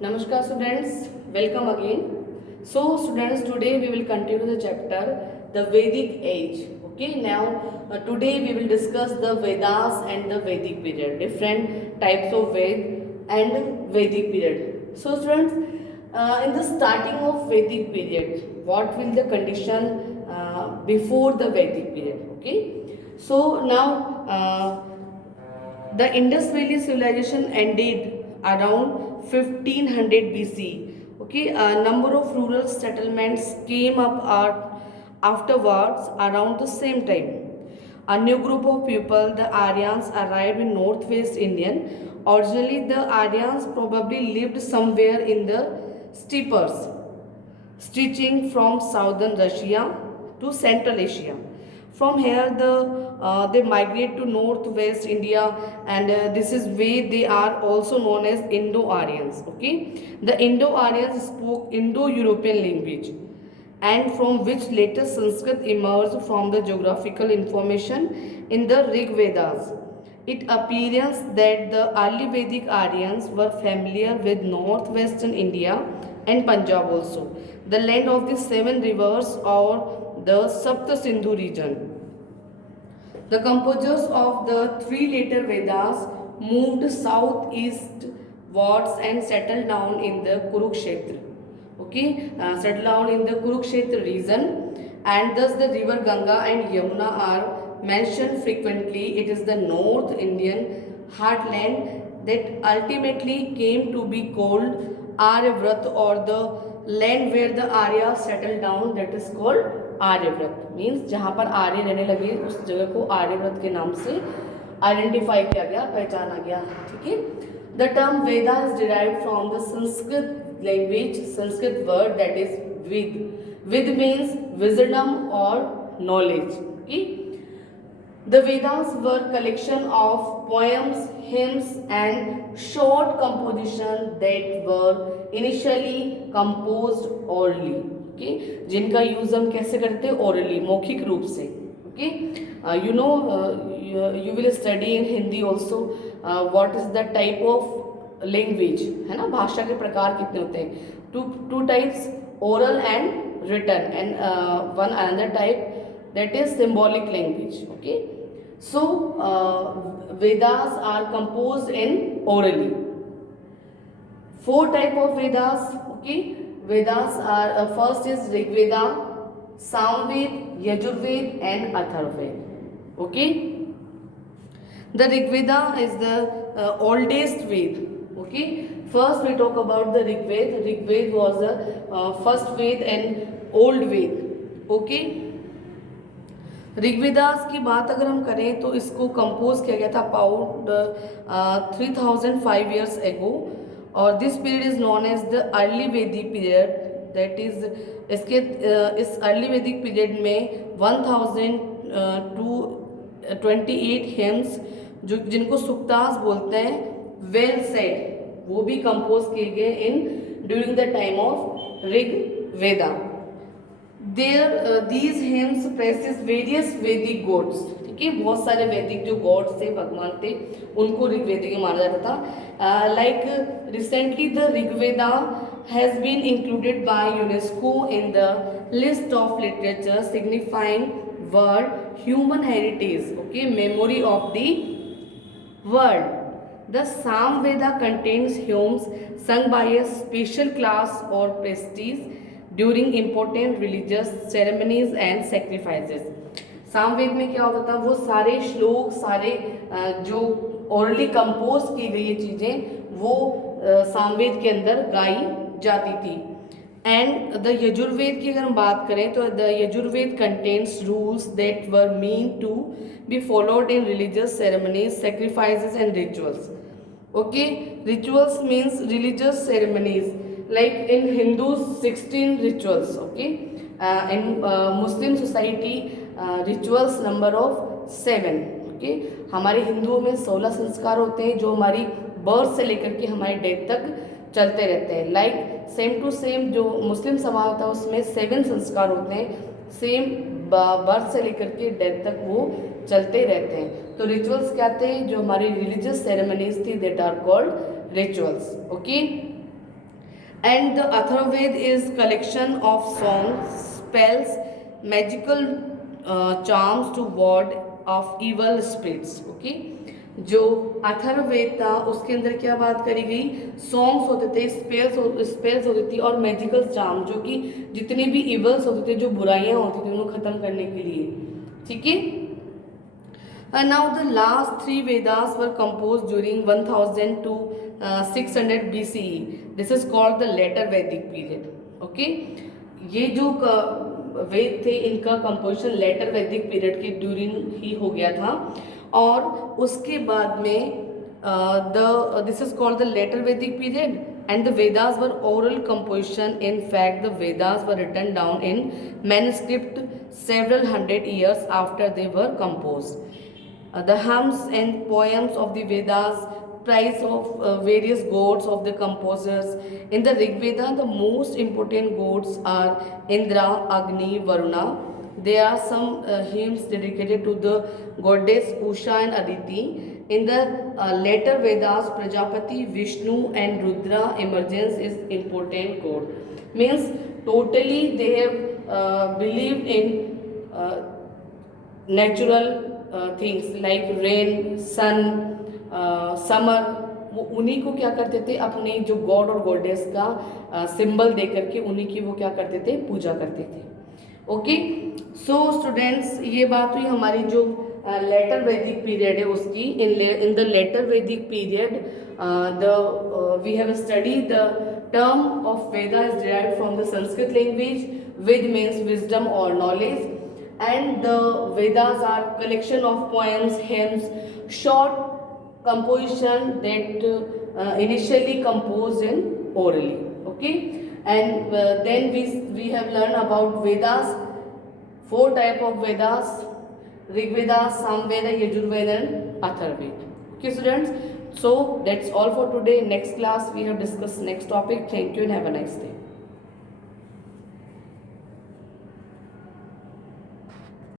Namaskar students, welcome again. So students, today we will continue the chapter the Vedic age. Okay, now today we will discuss the Vedas and the Vedic period, different types of Ved and Vedic period. So students, in the starting of Vedic period, what will the condition before the Vedic period? Okay, so now the Indus Valley civilization ended around 1500 BC. Okay, a number of rural settlements came up afterwards around the same time. A new group of people, the Aryans, arrived in northwest Indian. Originally, the Aryans probably lived somewhere in the steppes, stretching from southern Russia to Central Asia. From here, they migrate to northwest India, and this is where they are also known as Indo-Aryans. Okay, the Indo-Aryans spoke Indo-European language, and from which later Sanskrit emerged from the geographical information in the Rig Vedas. It appears that the early Vedic Aryans were familiar with northwestern India and Punjab also, the land of the seven rivers or the Sapta Sindhu region. The composers of the three later Vedas moved southeastwards and settled down in the Kurukshetra. Okay, settled down in the Kurukshetra region, and thus the river Ganga and Yamuna are mentioned frequently. It is the North Indian heartland that ultimately came to be called Aryavrat, or the land where the Arya settled down, that is called Aryavarta means जहाँ पर आर्य रहने लगे उस जगह को आर्यव्रत के नाम से आइडेंटिफाई किया गया, पहचाना गया. ठीक है. The term Veda is derived from the Sanskrit language, Sanskrit word that is with. With means wisdom और knowledge. The Vedas were collection of poems, hymns and short compositions that were initially composed orally. Okay? जिनका use हम कैसे करते हैं? orally, मौखिक रूप से. Okay? You know, you will study in Hindi also. What is the type of language? है ना, भाषा के प्रकार कितने होते हैं? Two types, oral and written, and one another type, that is symbolic language. Okay? So Vedas are composed in orally. Four type of Vedas. Okay, Vedas are first is Rig Veda, Samved, Yajurved and Atharvaved. Okay, the Rig Veda is the oldest Ved. Okay, first we talk about the Rig Veda. Rig Veda was the first Ved and old Ved. Okay, Rigvedas की बात अगर हम करें तो इसको compose किया गया था अबाउट 3005 ईयर्स एगो, और this period is known as the early Vedic period. That is इसके इस अर्ली वैदिक पीरियड में 1028 हिम्स जो जिनको सुक्तास बोलते हैं, वेल सेड, वो भी कंपोज किए गए in during the time of Rig Veda. These hymns praises various Vedic gods. ठीक है, बहुत सारे वैदिक जो गॉड्स थे, भगवान थे, उनको ऋग्वेदिक माना जाता था. Like recently the Rigveda has been included by UNESCO in the list of literature signifying world human heritage. Okay, memory of the world. The Samveda contains hymns sung by a special class or prestige during important religious ceremonies and sacrifices. Samaveda में क्या होता था? वो सारे श्लोक, सारे जो orally compose की गई चीज़ें, वो सामवेद के अंदर गाई जाती थी. एंड द यजुर्वेद की अगर हम बात करें तो the Yajurveda contains rules that were mean to be followed in religious ceremonies, sacrifices and rituals. Okay, rituals means religious ceremonies. Like in Hindus 16 rituals. Okay, in Muslim society rituals number of 7. Okay, हमारे हिंदुओं में 16 संस्कार होते हैं जो हमारी birth से लेकर के हमारी डेथ तक चलते रहते हैं. लाइक सेम टू सेम जो मुस्लिम समाज होता है उसमें 7 संस्कार होते हैं, सेम बर्थ से लेकर के डेथ तक वो चलते रहते हैं. तो रिचुअल्स क्या थे? जो हमारी रिलीजियस सेरेमनीज थी, that are called rituals. Okay, And the Atharvaved is collection of songs, spells, magical charms to ward off evil spirits. Okay, जो अथर्ववेद था उसके अंदर क्या बात करी गई, सॉन्ग्स होते थे, स्पेल्स होती थी और मैजिकल चार्म, जो कि जितने भी इवल्स होते थे, जो बुराइयां होती थी उनको खत्म करने के लिए. ठीक है. And now the last three Vedas were composed during 1000 to 600 BCE. This is called the later Vedic period. Okay, ये जो वेद थे इनका कंपोजिशन लेटर वैदिक पीरियड के ड्यूरिंग ही हो गया था. और उसके बाद में this is called the later Vedic period, and the Vedas were oral composition. In fact, the Vedas were written down in manuscript several hundred years after they were composed. The hymns and poems of the Vedas praise of various gods of the composers. In the Rig Veda, the most important gods are Indra, Agni, Varuna. There are some hymns dedicated to the goddess Usha and Aditi. In the later Vedas, Prajapati, Vishnu and Rudra emergence is important god. Means totally they have believed in natural things like rain, sun, summer. वो उन्हीं को क्या करते थे, अपने जो God और goddess का सिंबल दे करके उन्हीं की वो क्या करते थे, पूजा करते थे. ओके, सो स्टूडेंट्स, ये बात हुई हमारी जो लेटर वैदिक पीरियड है उसकी. In the later Vedic period the we have study the term of Veda is derived from the Sanskrit language. Veda means wisdom और knowledge, and the Vedas are collection of poems, hymns, short composition that initially composed in orally. Okay, and then we have learned about Vedas, four type of Vedas: Rig Veda, Samveda, Yajurveda and Atharvaveda. Okay students, so that's all for today. Next class we have discussed next topic. Thank you and have a nice day.